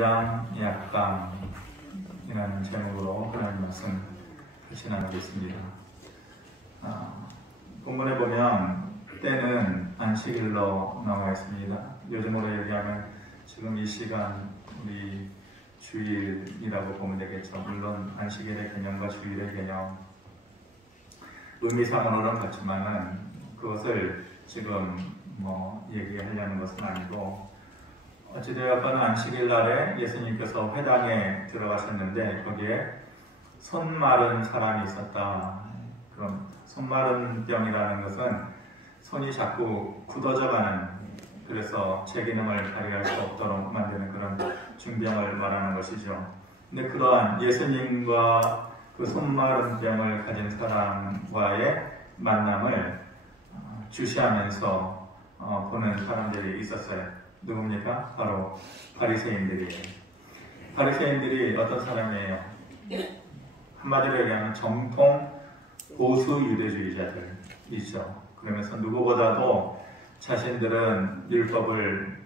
전장 약강이라는 제목으로 하나님 말씀 같이 나누겠습니다. 본문에 보면 때는 안식일로 나와 있습니다. 요즘으로 얘기하면 지금 이 시간 우리 주일이라고 보면 되겠죠. 물론 안식일의 개념과 주일의 개념 의미상으로는 같지만은 그것을 지금 얘기하려는 것은 아니고, 어찌되었건 안식일 날에 예수님께서 회당에 들어가셨는데 거기에 손 마른 사람이 있었다. 그럼 손 마른 병이라는 것은 손이 자꾸 굳어져가는, 그래서 제 기능을 발휘할 수 없도록 만드는 그런 중병을 말하는 것이죠. 근데 그러한 예수님과 그 손 마른 병을 가진 사람과의 만남을 주시하면서 보는 사람들이 있었어요. 누굽니까? 바로 바리새인들이에요. 바리새인들이 어떤 사람이에요? 한마디로 얘기하면 정통 보수 유대주의자들이죠. 그러면서 누구보다도 자신들은 율법을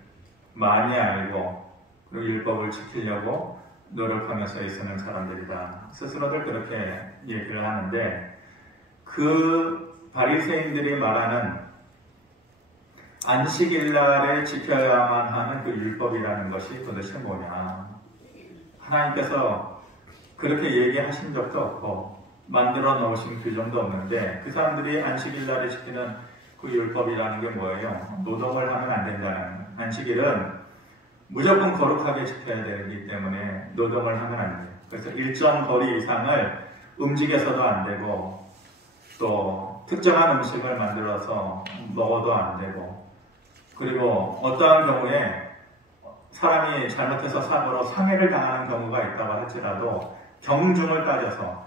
많이 알고 그리고 율법을 지키려고 노력하면서 있는 사람들이다. 스스로들 그렇게 얘기를 하는데, 그 바리새인들이 말하는 안식일날에 지켜야만 하는 그 율법이라는 것이 도대체 뭐냐? 하나님께서 그렇게 얘기하신 적도 없고 만들어 놓으신 규정도 없는데, 그 사람들이 안식일날에 지키는 그 율법이라는 게 뭐예요? 노동을 하면 안 된다는. 안식일은 무조건 거룩하게 지켜야 되기 때문에 노동을 하면 안 돼요. 그래서 일정 거리 이상을 움직여서도 안 되고, 또 특정한 음식을 만들어서 먹어도 안 되고, 그리고 어떠한 경우에 사람이 잘못해서 사고로 상해를 당하는 경우가 있다고 할지라도 경중을 따져서,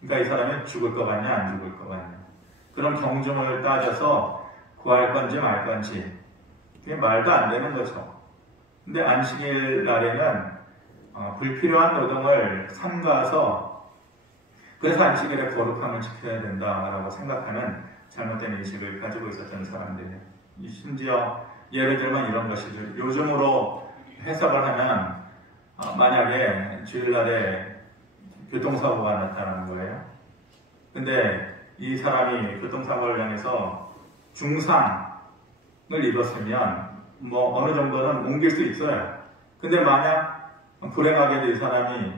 그러니까 이 사람이 죽을 것 같냐 안 죽을 것 같냐, 그런 경중을 따져서 구할 건지 말 건지, 그게 말도 안 되는 거죠. 근데 안식일 날에는 불필요한 노동을 삼가서, 그래서 안식일에 거룩함을 지켜야 된다라고 생각하는 잘못된 인식을 가지고 있었던 사람들이에요. 심지어 예를 들면 이런 것이죠. 요즘으로 해석을 하면 만약에 주일날에 교통사고가 났다는 거예요. 근데 이 사람이 교통사고를 당해서 중상을 입었으면 어느 정도는 옮길 수 있어요. 근데 만약 불행하게도 이 사람이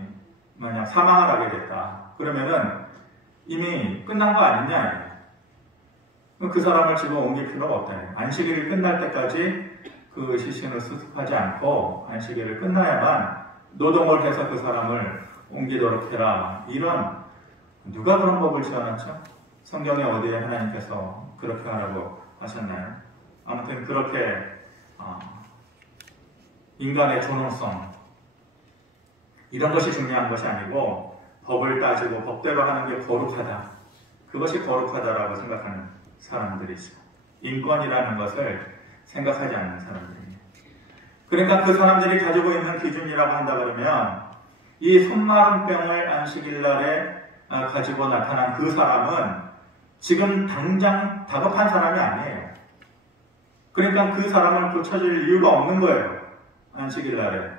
만약 사망을 하게 됐다. 그러면은 이미 끝난 거 아니냐? 그 사람을 지금 옮길 필요가 없다. 안식일이 끝날 때까지 그 시신을 수습하지 않고 안식일을 끝나야만 노동을 해서 그 사람을 옮기도록 해라. 이런, 누가 그런 법을 지어놨죠? 성경에 어디에 하나님께서 그렇게 하라고 하셨나요? 아무튼 그렇게 인간의 존엄성, 이런 것이 중요한 것이 아니고 법을 따지고 법대로 하는 게 거룩하다. 그것이 거룩하다라고 생각하는 사람들이죠. 인권이라는 것을 생각하지 않는 사람들이에요. 그러니까 그 사람들이 가지고 있는 기준이라고 한다 그러면, 이 손마른 병을 안식일날에 가지고 나타난 그 사람은 지금 당장 다급한 사람이 아니에요. 그러니까 그 사람을 고쳐줄 이유가 없는 거예요. 안식일날에.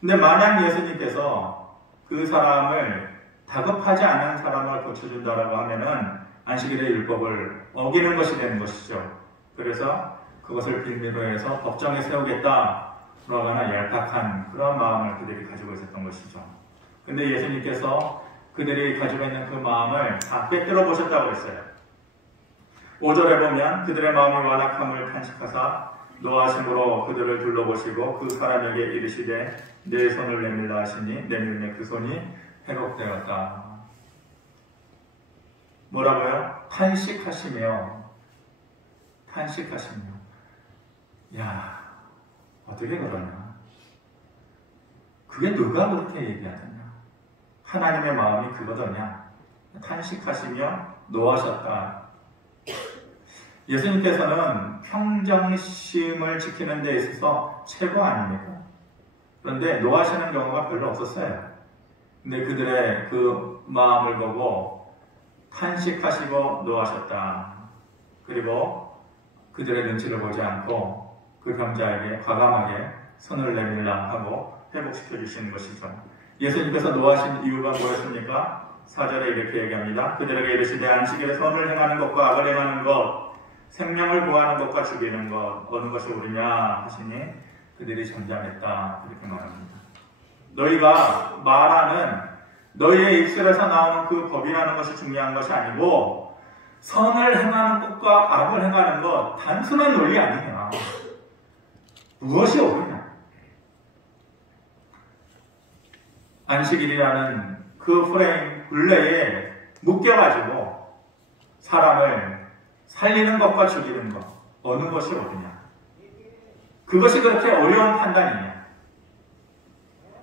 근데 만약 예수님께서 그 사람을 다급하지 않은 사람을 고쳐준다라고 하면은 안식일의 율법을 어기는 것이 되는 것이죠. 그래서 그것을 빌미로 해서 법정에 세우겠다라고 하는 얄팍한 그런 마음을 그들이 가지고 있었던 것이죠. 근데 예수님께서 그들이 가지고 있는 그 마음을 다 꿰뚫어 보셨다고 했어요. 5절에 보면 그들의 마음이 완악함을 탄식하사 노하심으로 그들을 둘러보시고 그 사람에게 이르시되 내 손을 내밀라 하시니 내밀매 그 손이 회복되었다. 뭐라고요? 탄식하시며. 야, 어떻게 그러냐? 그게 누가 그렇게 얘기하더냐? 하나님의 마음이 그거더냐? 탄식하시며 노하셨다. 예수님께서는 평정심을 지키는 데 있어서 최고 아닙니까? 그런데 노하시는 경우가 별로 없었어요. 근데 그들의 그 마음을 보고 탄식하시고 노하셨다. 그리고 그들의 눈치를 보지 않고 그 병자에게 과감하게 손을 내밀라 하고 회복시켜 주시는 것이죠. 예수님께서 노하신 이유가 뭐였습니까? 4절에 이렇게 얘기합니다. 그들에게 이르시되 안식일에 선을 행하는 것과 악을 행하는 것, 생명을 구하는 것과 죽이는 것, 어느 것이 옳으냐 하시니 그들이 잠잠했다. 이렇게 말합니다. 너희가 말하는 너희의 입술에서 나오는 그 법이라는 것이 중요한 것이 아니고 선을 행하는 것과 악을 행하는 것, 단순한 논리 아니냐. 무엇이 옳으냐. 안식일이라는 그 프레임 굴레에 묶여가지고 사람을 살리는 것과 죽이는 것, 어느 것이 옳으냐. 그것이 그렇게 어려운 판단이냐.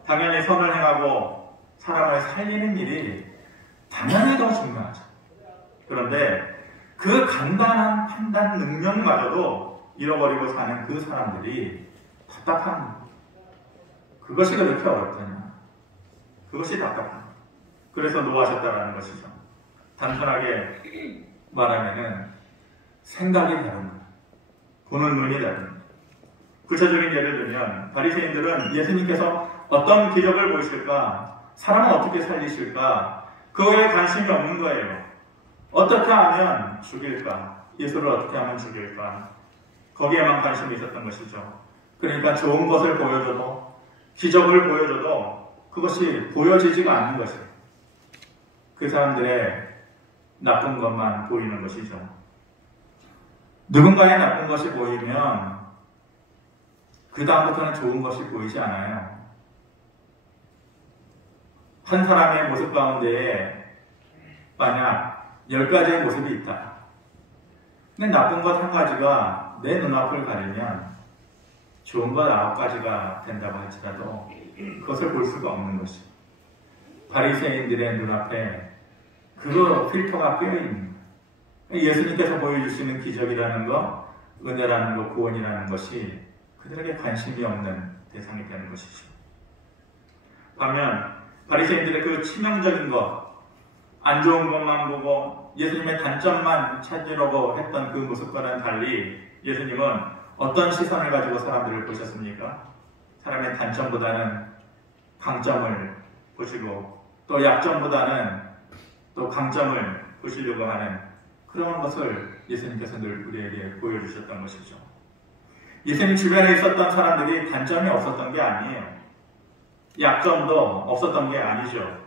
당연히 선을 행하고 사람을 살리는 일이 당연히 더 중요하죠. 그런데 그 간단한 판단 능력마저도 잃어버리고 사는 그 사람들이 답답한 거예요. 그것이 그렇게 어렵더냐. 그것이 답답한 거예요. 그래서 노하셨다라는 것이죠. 단순하게 말하면은 생각이 다른 거예요. 보는 눈이 다른 거예요. 구체적인 예를 들면 바리새인들은 예수님께서 어떤 기적을 보이실까, 사람을 어떻게 살리실까, 그거에 관심이 없는 거예요. 어떻게 하면 죽일까, 예수를 어떻게 하면 죽일까, 거기에만 관심이 있었던 것이죠. 그러니까 좋은 것을 보여줘도, 기적을 보여줘도 그것이 보여지지가 않는 것이에요. 그 사람들의 나쁜 것만 보이는 것이죠. 누군가의 나쁜 것이 보이면 그 다음부터는 좋은 것이 보이지 않아요. 한 사람의 모습 가운데에 만약 10가지의 모습이 있다. 근데 나쁜 것 한 가지가 내 눈앞을 가리면 좋은 것 9가지가 된다고 할지라도 그것을 볼 수가 없는 것이. 바리새인들의 눈앞에 그 필터가 꿰어있는 거예요. 예수님께서 보여주시는 기적이라는 것, 은혜라는 것, 구원이라는 것이 그들에게 관심이 없는 대상이 되는 것이죠. 반면 바리새인들의 그 치명적인 것, 안 좋은 것만 보고 예수님의 단점만 찾으려고 했던 그 모습과는 달리 예수님은 어떤 시선을 가지고 사람들을 보셨습니까? 사람의 단점보다는 강점을 보시고 또 약점보다는 또 강점을 보시려고 하는 그런 것을 예수님께서 늘 우리에게 보여주셨던 것이죠. 예수님 주변에 있었던 사람들이 단점이 없었던 게 아니에요. 약점도 없었던 게 아니죠.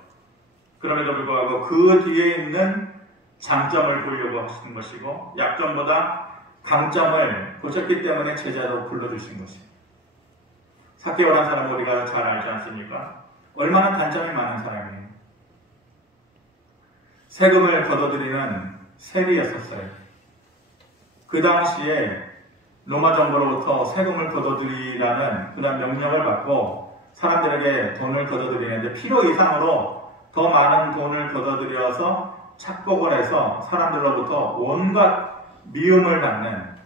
그럼에도 불구하고 그 뒤에 있는 장점을 보려고 하시는 것이고 약점보다 강점을 보셨기 때문에 제자로 불러주신 것이에요. 삭개오라는 사람은 우리가 잘 알지 않습니까? 얼마나 단점이 많은 사람이에요. 세금을 걷어들이는 세리였었어요. 그 당시에 로마 정부로부터 세금을 걷어들이라는 그런 명령을 받고 사람들에게 돈을 걷어들이는데 필요 이상으로 더 많은 돈을 걷어들여서 착복을 해서 사람들로부터 온갖 미움을 받는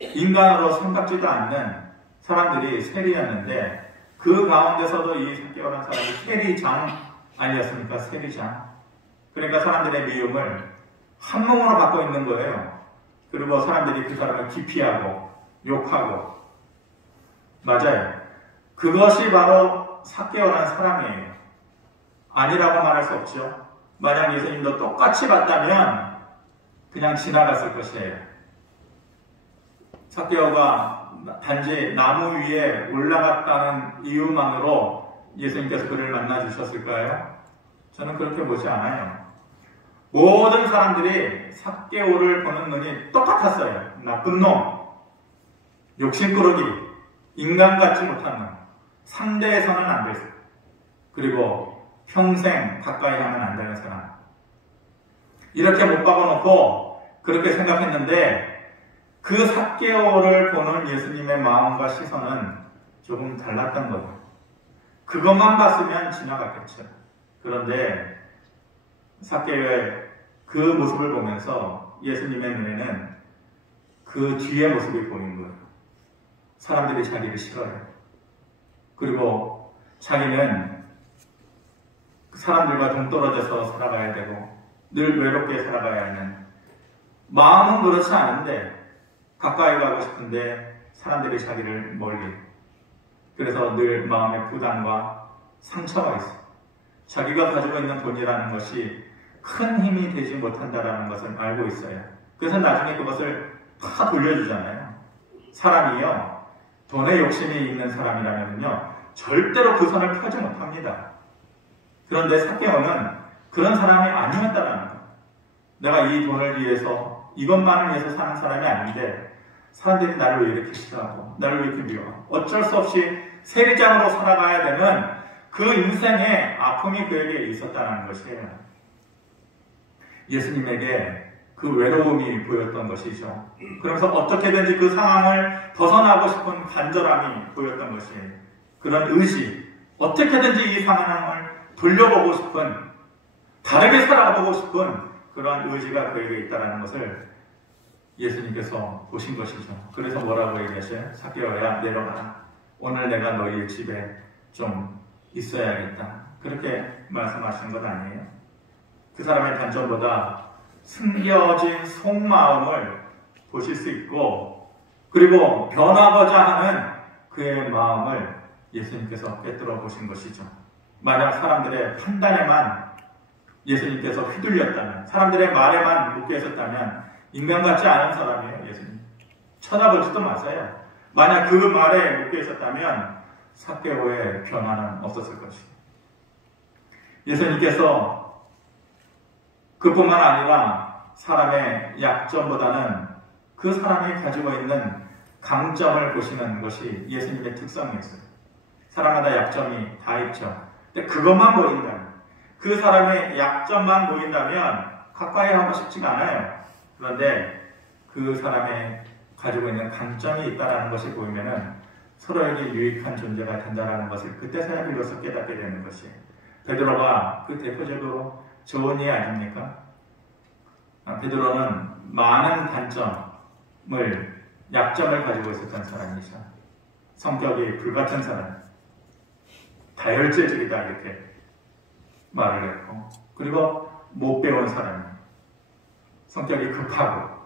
인간으로 생각지도 않는 사람들이 세리였는데 그 가운데서도 이 삭개오라는 사람이 세리장 아니었습니까? 세리장. 그러니까 사람들의 미움을 한 몸으로 받고 있는 거예요. 그리고 사람들이 그 사람을 기피하고 욕하고. 맞아요. 그것이 바로 삭개오라는 사람이에요. 아니라고 말할 수 없죠. 만약 예수님도 똑같이 봤다면 그냥 지나갔을 것이에요. 삭개오가 단지 나무 위에 올라갔다는 이유만으로 예수님께서 그를 만나 주셨을까요? 저는 그렇게 보지 않아요. 모든 사람들이 삭개오를 보는 눈이 똑같았어요. 나쁜 놈, 욕심꾸러기, 인간 같지 못한 놈, 상대해서는 안 될 사람, 그리고 평생 가까이 하면 안 되는 사람. 이렇게 못 박아놓고 그렇게 생각했는데 그 삭개오를 보는 예수님의 마음과 시선은 조금 달랐던 거예요. 그것만 봤으면 지나갔겠죠. 그런데 삭개오의 그 모습을 보면서 예수님의 눈에는 그 뒤의 모습이 보인 거예요. 사람들이 자기를 싫어해요. 그리고 자기는 사람들과 동떨어져서 살아가야 되고 늘 외롭게 살아가야 하는, 마음은 그렇지 않은데 가까이 가고 싶은데 사람들이 자기를 멀리, 그래서 늘 마음의 부담과 상처가 있어요. 자기가 가지고 있는 돈이라는 것이 큰 힘이 되지 못한다는 것을 알고 있어요. 그래서 나중에 그것을 다 돌려주잖아요. 사람이요, 돈에 욕심이 있는 사람이라면요, 절대로 그 손을 펴지 못합니다. 그런데 삭개오는 그런 사람이 아니었다라는 거예요. 내가 이 돈을 위해서, 이것만을 위해서 사는 사람이 아닌데, 사람들이 나를 왜 이렇게 싫어하고, 나를 왜 이렇게 미워하고, 어쩔 수 없이 세리장으로 살아가야 되는 그 인생의 아픔이 그에게 있었다는 것이에요. 예수님에게 그 외로움이 보였던 것이죠. 그러면서 어떻게든지 그 상황을 벗어나고 싶은 간절함이 보였던 것이에요. 그런 의지, 어떻게든지 이 상황을 돌려보고 싶은, 다르게 살아보고 싶은 그러한 의지가 그에게 있다는 것을 예수님께서 보신 것이죠. 그래서 뭐라고 얘기하셔요? 삭개오야, 내려가라. 오늘 내가 너희 집에 좀 있어야겠다. 그렇게 말씀하신 것 아니에요. 그 사람의 단점보다 숨겨진 속마음을 보실 수 있고, 그리고 변하고자 하는 그의 마음을 예수님께서 꿰뚫어 보신 것이죠. 만약 사람들의 판단에만 예수님께서 휘둘렸다면, 사람들의 말에만 묶여 있었다면 인간 같지 않은 사람이에요. 예수님 쳐다보지도 마세요. 만약 그 말에 묶여 있었다면 삭개오의 변화는 없었을 것이에요. 예수님께서 그뿐만 아니라 사람의 약점보다는 그 사람이 가지고 있는 강점을 보시는 것이 예수님의 특성이었어요. 사람마다 약점이 다 있죠. 근데 그것만 보인다면, 그 사람의 약점만 보인다면 가까이 하고 싶지가 않아요. 그런데 그 사람의 가지고 있는 강점이 있다는 것이 보이면은 서로에게 유익한 존재가 된다는 것을 그때서야 비로소 깨닫게 되는 것이에요. 베드로가 그 대표적으로 좋은 예 아닙니까? 베드로는 많은 단점을, 약점을 가지고 있었던 사람이죠. 성격이 불같은 사람, 다혈질적이다 이렇게 말을 했고, 그리고 못 배운 사람이에요. 성격이 급하고,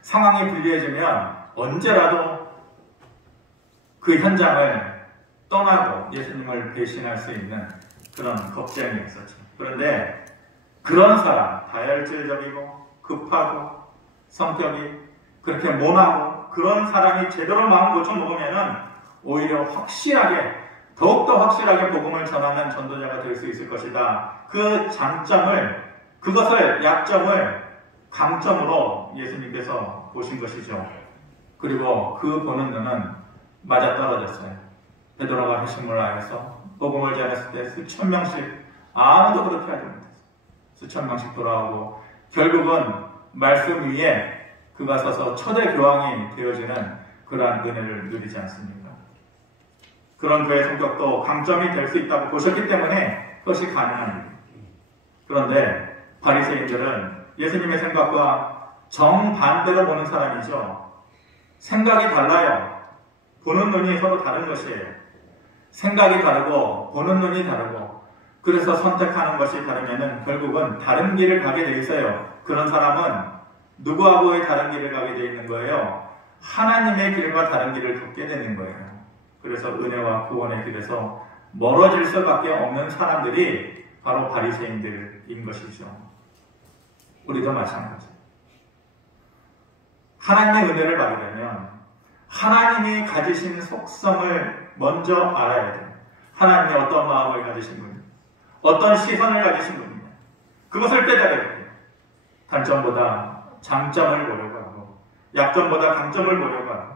상황이 불리해지면 언제라도 그 현장을 떠나고 예수님을 배신할 수 있는 그런 겁쟁이 있었죠. 그런데 그런 사람, 다혈질적이고 급하고 성격이 그렇게 모나고 그런 사람이 제대로 마음 고쳐먹으면은 오히려 확실하게, 더욱더 확실하게 복음을 전하는 전도자가 될 수 있을 것이다. 그 장점을, 그것을, 약점을 강점으로 예수님께서 보신 것이죠. 그리고 그 보는 눈은 맞아떨어졌어요. 베드로가 회심을 하여서 복음을 전했을 때 수천 명씩, 아무도 그렇게 하지 못했어요. 수천 명씩 돌아오고 결국은 말씀 위에 그가 서서 초대 교황이 되어지는 그러한 은혜를 누리지 않습니까? 그런 그의 성격도 강점이 될 수 있다고 보셨기 때문에 그것이 가능한 일이에요. 그런데 바리새인들은 예수님의 생각과 정반대로 보는 사람이죠. 생각이 달라요. 보는 눈이 서로 다른 것이에요. 생각이 다르고 보는 눈이 다르고, 그래서 선택하는 것이 다르면은 결국은 다른 길을 가게 돼 있어요. 그런 사람은 누구하고의 다른 길을 가게 돼 있는 거예요? 하나님의 길과 다른 길을 걷게 되는 거예요. 그래서 은혜와 구원의 길에서 멀어질 수밖에 없는 사람들이 바로 바리새인들인 것이죠. 우리도 마찬가지예요. 하나님의 은혜를 받으려면 하나님이 가지신 속성을 먼저 알아야 돼요. 하나님이 어떤 마음을 가지신 분이냐, 어떤 시선을 가지신 분이냐, 그것을 깨달아야 돼요. 단점보다 장점을 보려고 하고, 약점보다 강점을 보려고 하고,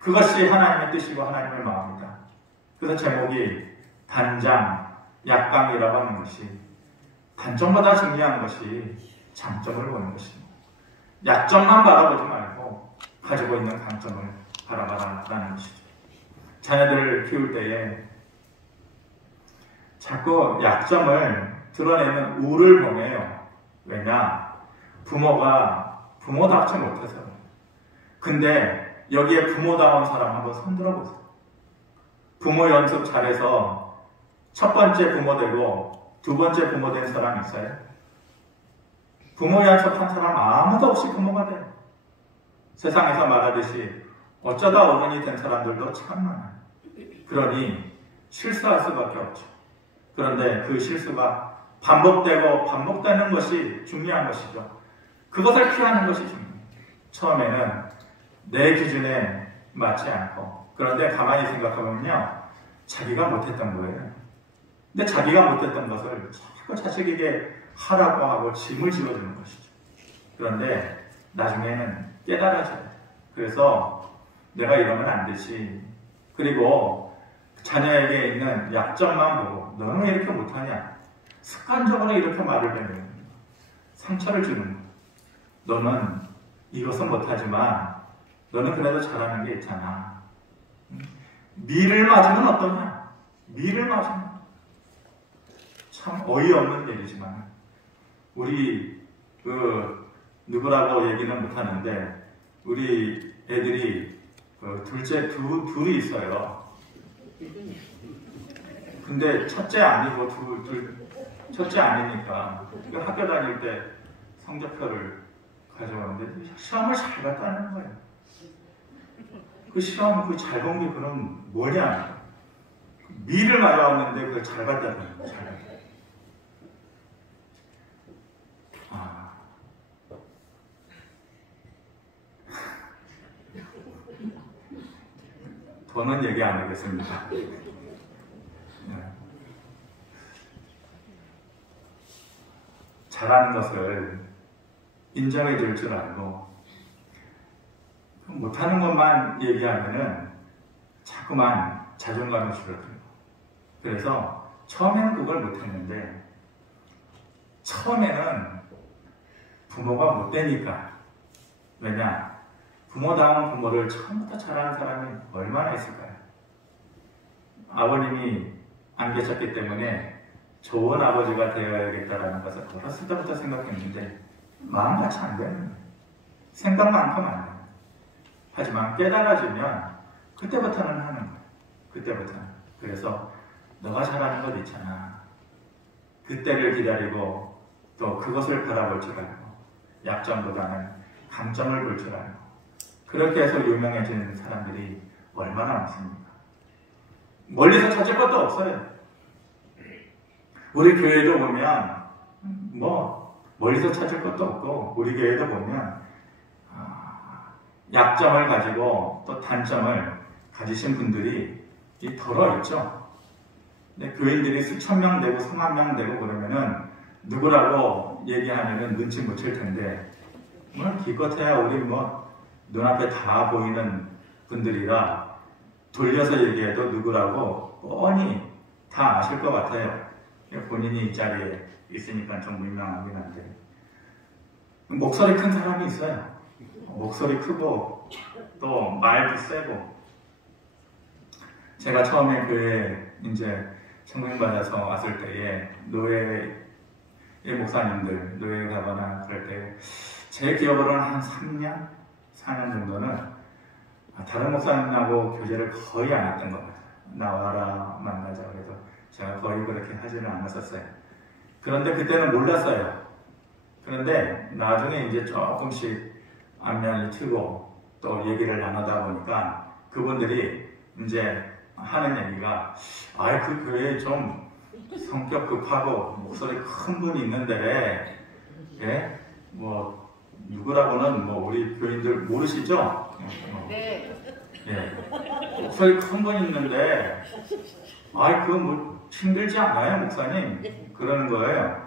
그것이 하나님의 뜻이고 하나님의 마음이다. 그래서 제목이 단장, 약강이라고 하는 것이, 단점보다 중요한 것이 장점을 보는 것입니다. 약점만 바라보지 말고 가지고 있는 강점을 바라봐라라는 것이죠. 자녀들을 키울 때에 자꾸 약점을 드러내는 우를 범해요. 왜냐? 부모가 부모답지 못해서. 근데 여기에 부모다운 사람 한번 손들어 보세요. 부모 연습 잘해서 첫 번째 부모 되고 두 번째 부모 된 사람 있어요? 부모 연습한 사람 아무도 없이 부모가 돼요. 세상에서 말하듯이 어쩌다 어른이 된 사람들도 참 많아요. 그러니 실수할 수밖에 없죠. 그런데 그 실수가 반복되고 반복되는 것이 중요한 것이죠. 그것을 피하는 것이 중요해요. 처음에는 내 기준에 맞지 않고, 그런데 가만히 생각해보면요, 자기가 못했던 거예요. 근데 자기가 못했던 것을 자꾸 자식에게 하라고 하고 짐을 지어주는 것이죠. 그런데 나중에는 깨달아져야 돼요. 그래서 내가 이러면 안 되지. 그리고 자녀에게 있는 약점만 보고 너는 왜 이렇게 못하냐? 습관적으로 이렇게 말을 하면 상처를 주는 거야. 너는 이것은 못하지만 너는 그래도 잘하는 게 있잖아. 미를 맞으면 어떠냐? 미를 맞으면 참 어이없는 얘기지만 우리 누구라고 얘기는 못하는데 우리 애들이 둘째 둘이 있어요. 근데 첫째 아니고 첫째 아니니까 학교 다닐 때 성적표를 가져왔는데 시험을 잘 봤다는 거예요. 그 시험 잘 본 게 그럼 뭐냐? 미를 맞아왔는데 그걸 잘 봤다는 거예요. 잘 봤다. 더는 얘기 안 하겠습니다. 잘하는 것을 인정해 줄 줄 알고 못하는 것만 얘기하면은 자꾸만 자존감이 줄어들고, 그래서 처음에는 그걸 못했는데 처음에는 부모가 못되니까, 왜냐? 부모다운 부모를 처음부터 잘하는 사람이 얼마나 있을까요? 아버님이 안 계셨기 때문에 좋은 아버지가 되어야겠다라는 것을 어렸을 때부터 생각했는데 마음같이 안 되는 거예요. 생각만큼 안 돼요. 하지만 깨달아지면 그때부터는 하는 거예요. 그때부터는. 그래서 너가 잘하는 것 있잖아. 그때를 기다리고 또 그것을 바라볼 줄 알고 약점보다는 강점을 볼 줄 알고, 그렇게 해서 유명해진 사람들이 얼마나 많습니까? 멀리서 찾을 것도 없어요. 우리 교회도 보면 멀리서 찾을 것도 없고, 우리 교회도 보면 약점을 가지고 또 단점을 가지신 분들이 덜어 있죠. 근데 교인들이 수천 명 되고 수만 명 되고 그러면은 누구라고 얘기하면은 눈치 못 챌 텐데, 기껏해야 우리 눈앞에 다 보이는 분들이라 돌려서 얘기해도 누구라고 뻔히 다 아실 것 같아요. 본인이 이 자리에 있으니까 좀 민망하긴 한데, 목소리 큰 사람이 있어요. 목소리 크고 또 말도 세고. 제가 처음에 교회에 이제 청명받아서 왔을 때에 노예의 목사님들, 노예에 가거나 그럴 때 제 기억으로는 한 3년, 4년 정도는 다른 목사님하고 교제를 거의 안 했던 것 같아요. 나와라 만나자 그래도 제가 거의 그렇게 하지는 않았었어요. 그런데 그때는 몰랐어요. 그런데 나중에 이제 조금씩 안면이 트고 또 얘기를 나누다 보니까 그분들이 이제 하는 얘기가, 그 교회에 좀 성격 급하고 목소리 큰 분이 있는데, 누구라고는 우리 교인들 모르시죠? 네. 목소리 큰 분이 있는데, 그거 힘들지 않아요, 목사님? 그러는 거예요.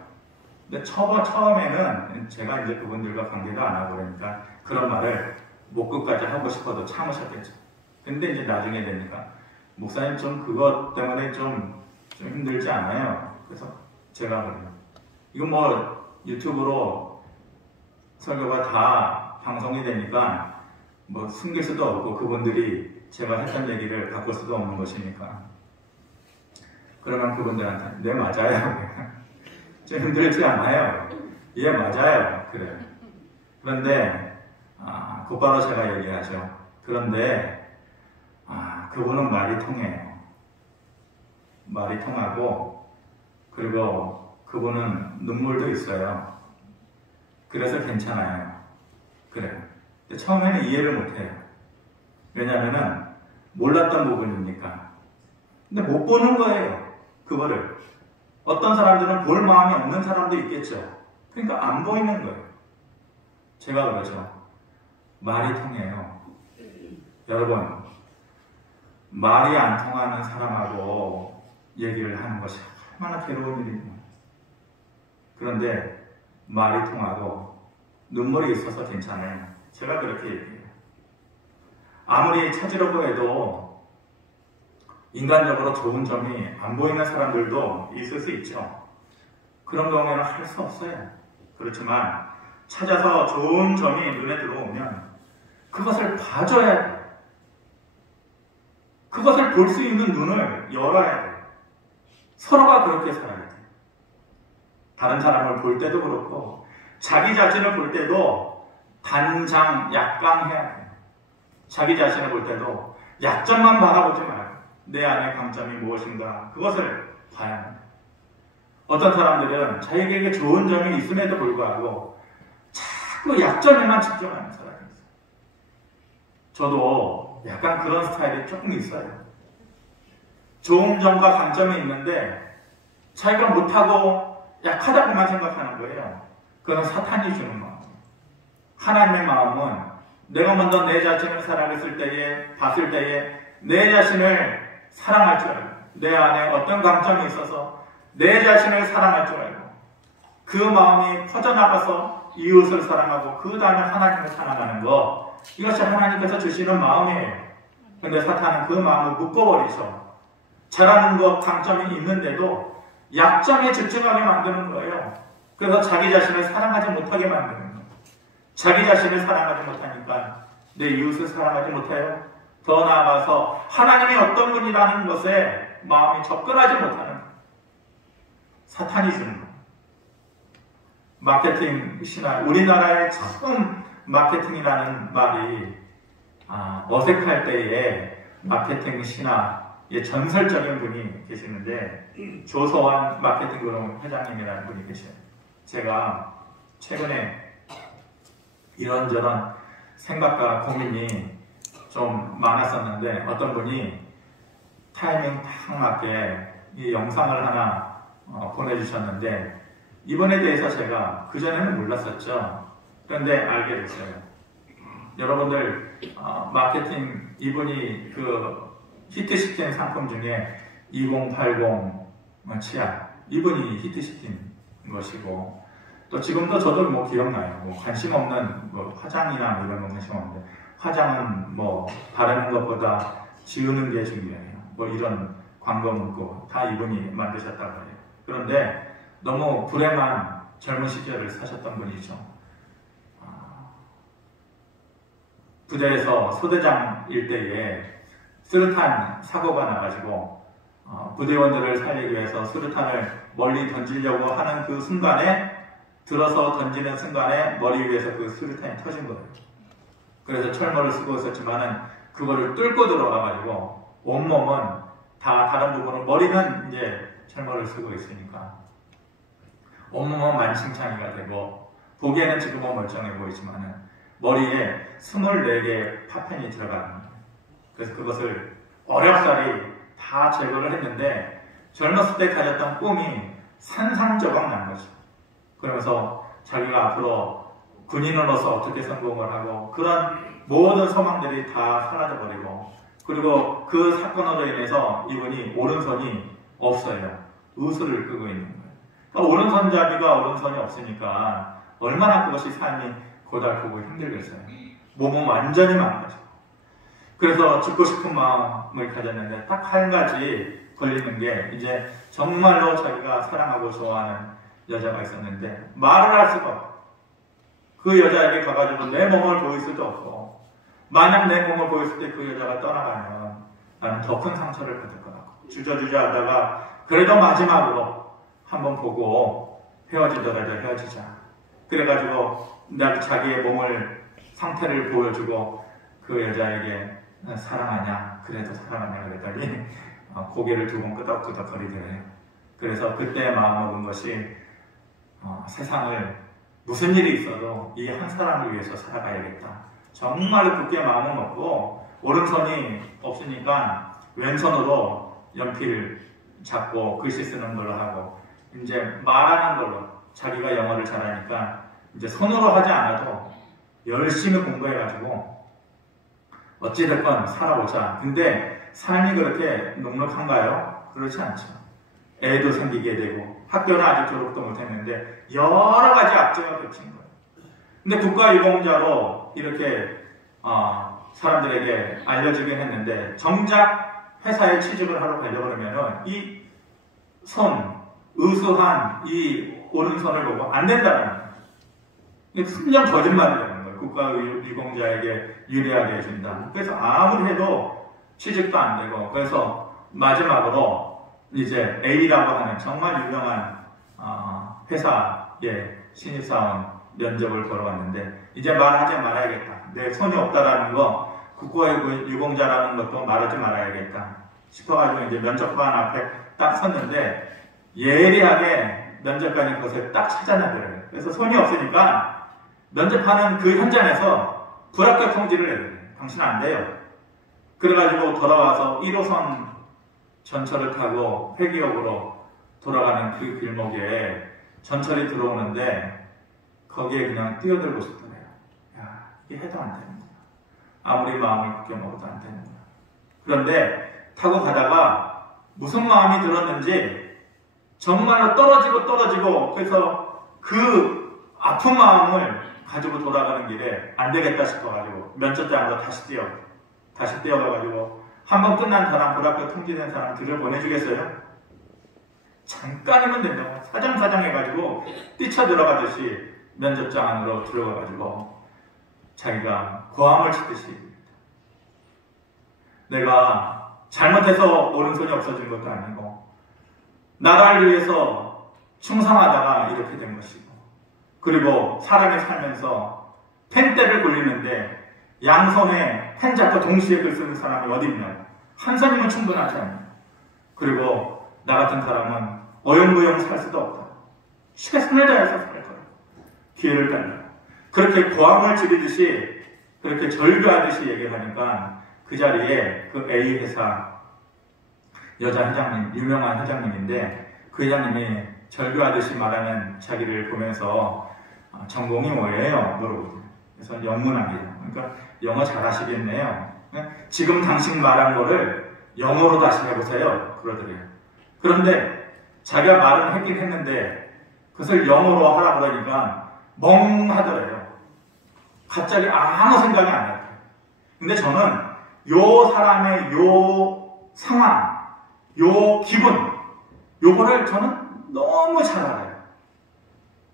근데 처음에는 제가 이제 그분들과 관계도 안 하고 그러니까 그런 말을 목끝까지 하고 싶어도 참으셨겠죠. 근데 이제 나중에 되니까, 목사님 좀 그것 때문에 좀 힘들지 않아요? 그래서 제가 그래요. 이거 유튜브로 설교가 다 방송이 되니까 숨길 수도 없고 그분들이 제가 했던 얘기를 바꿀 수도 없는 것이니까. 그러면 그분들한테 네 맞아요. 좀 힘들지 않아요. 예 맞아요. 그래요. 그런데 곧바로 제가 얘기하죠. 그런데 그분은 말이 통해요. 말이 통하고, 그리고 그분은 눈물도 있어요. 그래서 괜찮아요. 그래요. 근데 처음에는 이해를 못해요. 왜냐하면은 몰랐던 부분이니까. 근데 못 보는 거예요. 그거를. 어떤 사람들은 볼 마음이 없는 사람도 있겠죠. 그러니까 안 보이는 거예요. 제가 그러죠. 말이 통해요. 여러분, 말이 안 통하는 사람하고 얘기를 하는 것이 얼마나 괴로운 일입니까? 그런데 말이 통하고 눈물이 있어서 괜찮아요. 제가 그렇게 얘기해요. 아무리 찾으려고 해도 인간적으로 좋은 점이 안 보이는 사람들도 있을 수 있죠. 그런 경우에는 할 수 없어요. 그렇지만 찾아서 좋은 점이 눈에 들어오면 그것을 봐줘야 돼요. 그것을 볼 수 있는 눈을 열어야 돼요. 서로가 그렇게 살아야 돼요. 다른 사람을 볼 때도 그렇고 자기 자신을 볼 때도 단장, 약강해야 돼요. 자기 자신을 볼 때도 약점만 바라보지 말고 내 안의 강점이 무엇인가 그것을 봐야 합니다. 어떤 사람들은 자기에게 좋은 점이 있음에도 불구하고 자꾸 약점에만 집중하는 사람이 있어요. 저도 약간 그런 스타일이 조금 있어요. 좋은 점과 강점이 있는데 자기가 못하고 약하다고만 생각하는 거예요. 그건 사탄이 주는 마음이에요. 하나님의 마음은 내가 먼저 내 자신을 봤을 때에 내 자신을 사랑할 줄 알고 내 안에 어떤 강점이 있어서 내 자신을 사랑할 줄 알고 그 마음이 퍼져나가서 이웃을 사랑하고 그 다음에 하나님을 사랑하는 것, 이것이 하나님께서 주시는 마음이에요. 그런데 사탄은 그 마음을 묶어버리죠. 잘하는 것, 강점이 있는데도 약점에 집중하게 만드는 거예요. 그래서 자기 자신을 사랑하지 못하게 만드는 거예요. 자기 자신을 사랑하지 못하니까 내 이웃을 사랑하지 못해요. 더 나아가서 하나님이 어떤 분이라는 것에 마음이 접근하지 못하는 거예요. 사탄이 주는 거예요. 마케팅 신화, 우리나라에 처음 마케팅이라는 말이 어색할 때에 마케팅 신화의 전설적인 분이 계시는데 조서환 마케팅 그룹 회장님이라는 분이 계셔요. 제가 최근에 이런저런 생각과 고민이 좀 많았었는데 어떤 분이 타이밍 딱 맞게 이 영상을 하나 보내주셨는데 이번에 대해서 제가 그전에는 몰랐었죠. 그런데 알게 됐어요. 여러분들 마케팅 이분이 그 히트시킨 상품 중에 2080 치약 이분이 히트시킨 것이고 또 지금도 저도 뭐 기억나요. 뭐 관심 없는 뭐 화장이나 이런 건 관심 없는데 화장은 뭐 바르는 것보다 지우는 게 중요해요. 뭐 이런 광고 문구 다 이분이 만드셨다고 해요. 그런데 너무 불행한 젊은 시절을 사셨던 분이죠. 부대에서 소대장일 때에 수류탄 사고가 나가지고 부대원들을 살리기 위해서 수류탄을 멀리 던지려고 하는 그 순간에 들어서 던지는 순간에 머리 위에서 그 수류탄이 터진 거예요. 그래서 철모를 쓰고 있었지만은 그거를 뚫고 들어가가지고 온몸은 다 다른 부분은 머리는 이제 철모를 쓰고 있으니까 온몸은 만신창이가 되고 보기에는 지금은 멀쩡해 보이지만은 머리에 24개의 파편이 들어가는 거예요. 그래서 그것을 어렵사리 다 제거를 했는데 젊었을 때 가졌던 꿈이 산산조각 난 거죠. 그러면서 자기가 앞으로 군인으로서 어떻게 성공을 하고 그런 모든 소망들이 다 사라져버리고 그리고 그 사건으로 인해서 이분이 오른손이 없어요. 의술을 끄고 있는 거예요. 그러니까 오른손잡이가 오른손이 없으니까 얼마나 그것이 삶이 고달프고 힘들겠어요. 몸은 완전히 망가지고. 그래서 죽고 싶은 마음을 가졌는데 딱 한 가지 걸리는 게 이제 정말로 자기가 사랑하고 좋아하는 여자가 있었는데 말을 할 수가 없고 그 여자에게 가가지고 내 몸을 보일 수도 없고 만약 내 몸을 보였을 때 그 여자가 떠나가면 나는 더 큰 상처를 받을 거라고 주저주저 하다가 그래도 마지막으로 한번 보고 헤어지더라도 헤어지자. 그래가지고 자기의 몸을 상태를 보여주고 그 여자에게 사랑하냐 그래도 사랑하냐 그랬더니 고개를 두 번 끄덕끄덕 거리더래요. 그래서 그때 마음먹은 것이 세상을 무슨 일이 있어도 이 한 사람을 위해서 살아가야겠다. 정말 굳게 마음을 먹고 오른손이 없으니까 왼손으로 연필 잡고 글씨 쓰는 걸로 하고 이제 말하는 걸로 자기가 영어를 잘하니까 이제 손으로 하지 않아도 열심히 공부해가지고 어찌됐건 살아보자. 근데 삶이 그렇게 녹록한가요? 그렇지 않죠. 애도 생기게 되고 학교는 아직 졸업도 못했는데 여러 가지 악재가 겹친 거예요. 근데 국가유공자로 이렇게 사람들에게 알려지긴 했는데 정작 회사에 취직을 하러 가려고 그러면은 이 의수한 이 오른손을 보고 안 된다는 거예요. 순전 거짓말을 하는 거예요. 국가유공자에게 유리하게 해준다. 그래서 아무리 해도 취직도 안 되고 그래서 마지막으로 이제 A라고 하는 정말 유명한 회사의 신입사원 면접을 보러 갔는데 이제 말하지 말아야겠다. 내 손이 없다라는 거 국가유공자라는 것도 말하지 말아야겠다 싶어가지고 이제 면접관 앞에 딱 섰는데 예리하게 면접관이 그것을 딱 찾아내더래요. 그래서 손이 없으니까 면접하는 그 현장에서 불합격 통지를 내더래요. 당신은 안 돼요. 그래가지고 돌아와서 1호선 전철을 타고 회기역으로 돌아가는 그 길목에 전철이 들어오는데 거기에 그냥 뛰어들고 싶더래요. 야, 이게 해도 안 되는구나. 아무리 마음을 굳게 먹어도 안 되는구나. 그런데 타고 가다가 무슨 마음이 들었는지 정말로 떨어지고 그래서 그 아픈 마음을 가지고 돌아가는 길에 안 되겠다 싶어가지고 면접장으로 다시 뛰어가가지고 한번 끝난 사람, 불합격 통지된 사람 들여보내주겠어요? 잠깐이면 된다고 사정사정 해가지고 뛰쳐들어가듯이 면접장 안으로 들어가가지고 자기가 고함을 치듯이 내가 잘못해서 오른손이 없어진 것도 아니고 나라를 위해서 충성하다가 이렇게 된 것이고 그리고 사람이 살면서 펜대를 굴리는데 양손에 펜 잡고 동시에 글 쓰는 사람이 어디 있냐고. 한 손이면 충분하지 않냐. 그리고 나 같은 사람은 어영부영 살 수도 없다. 최선을 다해서 살 거야. 기회를 달라. 그렇게 고함을 지르듯이 그렇게 절규하듯이 얘기를 하니까 그 자리에 그 A 회사 여자 회장님, 유명한 회장님인데 그 회장님이 절규하듯이 말하는 자기를 보면서 전공이 뭐예요? 물어보거든요. 그래서 영문학이에요. 그러니까 영어 잘하시겠네요. 지금 당신 말한 거를 영어로 다시 해보세요. 그러더래요. 그런데 자기가 말은 했긴 했는데 그것을 영어로 하라고 그러니까 멍하더래요. 갑자기 아무 생각이 안 났대요. 근데 저는 요 사람의 요 상황, 요 기분, 요거를 저는 너무 잘 알아요.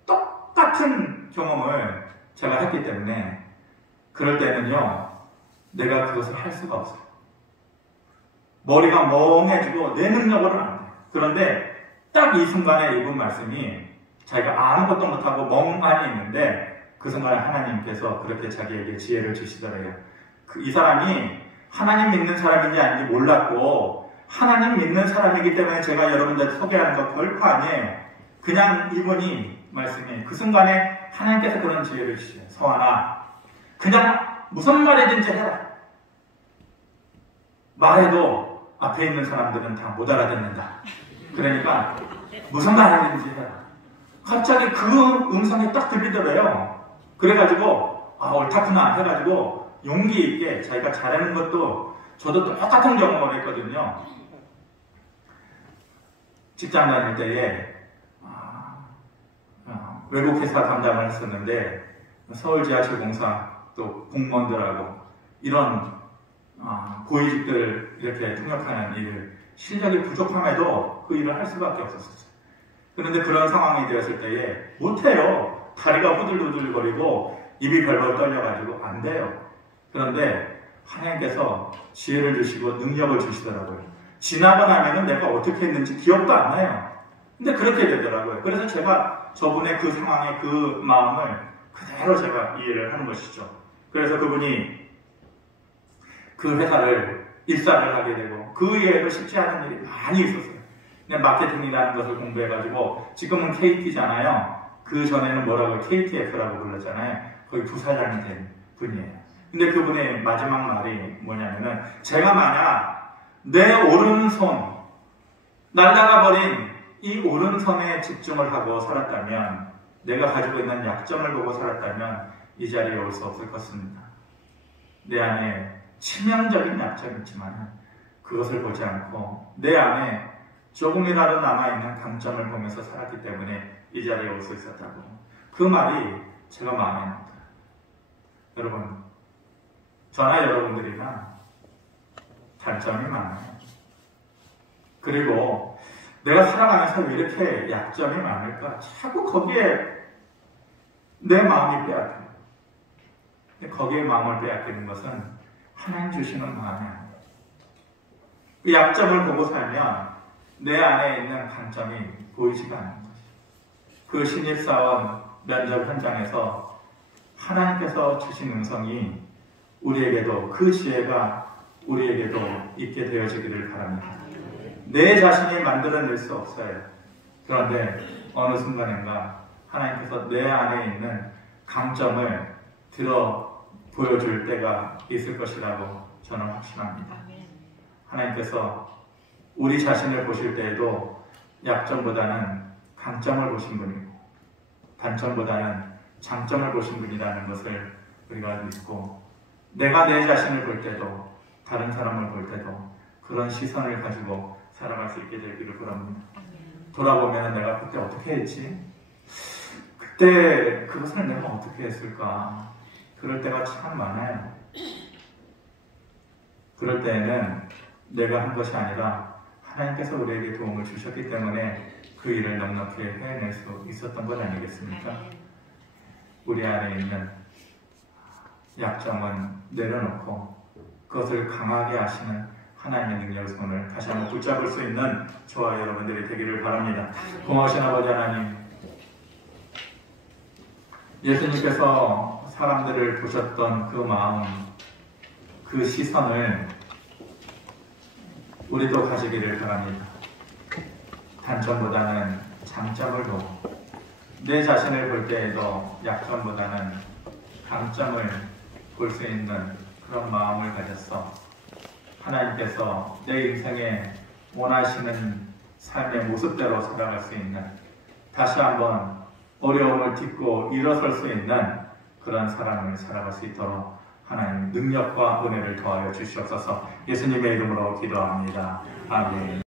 똑같은 경험을 제가 했기 때문에 그럴 때는요, 내가 그것을 할 수가 없어요. 머리가 멍해지고 내 능력으로는 안 돼요. 그런데 딱 이 순간에 이분 말씀이 자기가 아무것도 못하고 멍하니 있는데 그 순간에 하나님께서 그렇게 자기에게 지혜를 주시더래요. 이 사람이 하나님 믿는 사람인지 아닌지 몰랐고 하나님 믿는 사람이기 때문에 제가 여러분들 소개하는 거 별거 아니에요. 그냥 이분이 말씀이 그 순간에 하나님께서 그런 지혜를 주시요. 성환아, 그냥 무슨 말이든지 해라. 말해도 앞에 있는 사람들은 다 못 알아듣는다. 그러니까 무슨 말이든지 해라. 갑자기 그 음성이 딱 들리더래요. 그래가지고 옳다구나 해가지고 용기 있게 자기가 잘하는 것도 저도 똑같은 경험을 했거든요. 직장 다닐 때에 외국 회사 담당을 했었는데 서울 지하철 공사 또 공무원들하고 이런 고위직들 이렇게 통역하는 일을 실력이 부족함에도 그 일을 할 수밖에 없었어요. 그런데 그런 상황이 되었을 때에 못해요. 다리가 후들후들거리고 입이 벌벌 떨려가지고 안 돼요. 그런데 하나님께서 지혜를 주시고 능력을 주시더라고요. 지나고 나면은 내가 어떻게 했는지 기억도 안 나요. 근데 그렇게 되더라고요. 그래서 제가 저분의 그 상황의 그 마음을 그대로 제가 이해를 하는 것이죠. 그래서 그분이 그 회사를 입사를 하게 되고 그 이외에도 쉽지 않은 일이 많이 있었어요. 그냥 마케팅이라는 것을 공부해가지고 지금은 KT잖아요. 그 전에는 뭐라고 KTF라고 불렀잖아요. 거기 부사장이 된 분이에요. 근데 그분의 마지막 말이 뭐냐면은 제가 만약 내 오른손 날아가 버린 이 오른손에 집중을 하고 살았다면, 내가 가지고 있는 약점을 보고 살았다면 이 자리에 올 수 없을 것입니다. 내 안에 치명적인 약점이 있지만 그것을 보지 않고 내 안에 조금이라도 남아있는 강점을 보면서 살았기 때문에 이 자리에 올 수 있었다고. 그 말이 제가 마음에 듭니다. 여러분, 저나 여러분들이나 단점이 많아요. 그리고 내가 살아가면서 왜 이렇게 약점이 많을까? 자꾸 거기에 내 마음이 빼앗겨요. 거기에 마음을 빼앗기는 것은 하나님 주시는 마음이 아니에요. 그 약점을 보고 살면 내 안에 있는 강점이 보이지가 않는 것이죠. 그 신입사원 면접 현장에서 하나님께서 주신 음성이 우리에게도, 그 지혜가 우리에게도 있게 되어지기를 바랍니다. 내 자신이 만들어낼 수 없어요. 그런데 어느 순간인가 하나님께서 내 안에 있는 강점을 들어 보여줄 때가 있을 것이라고 저는 확신합니다. 하나님께서 우리 자신을 보실 때에도 약점보다는 강점을 보신 분이고 단점보다는 장점을 보신 분이라는 것을 우리가 믿고, 내가 내 자신을 볼 때도 다른 사람을 볼 때도 그런 시선을 가지고 살아갈 수 있게 되기를 바랍니다. 돌아보면 내가 그때 어떻게 했지? 그때 그것을 내가 어떻게 했을까? 그럴 때가 참 많아요. 그럴 때에는 내가 한 것이 아니라 하나님께서 우리에게 도움을 주셨기 때문에 그 일을 넉넉히 해낼 수 있었던 것 아니겠습니까? 우리 안에 있는 약점은 내려놓고 그것을 강하게 하시는 하나님의 능력의 손을 다시 한번 붙잡을 수 있는 저와 여러분들이 되기를 바랍니다. 고마우신 아버지 하나님, 예수님께서 사람들을 보셨던 그 마음, 그 시선을 우리도 가지기를 바랍니다. 단점보다는 장점을 보고, 내 자신을 볼 때에도 약점보다는 강점을 볼 수 있는 그런 마음을 가졌어. 하나님께서 내 인생에 원하시는 삶의 모습대로 살아갈 수 있는, 다시 한번 어려움을 딛고 일어설 수 있는 그런 사람을 살아갈 수 있도록 하나님 능력과 은혜를 더하여 주시옵소서. 예수님의 이름으로 기도합니다. 아멘.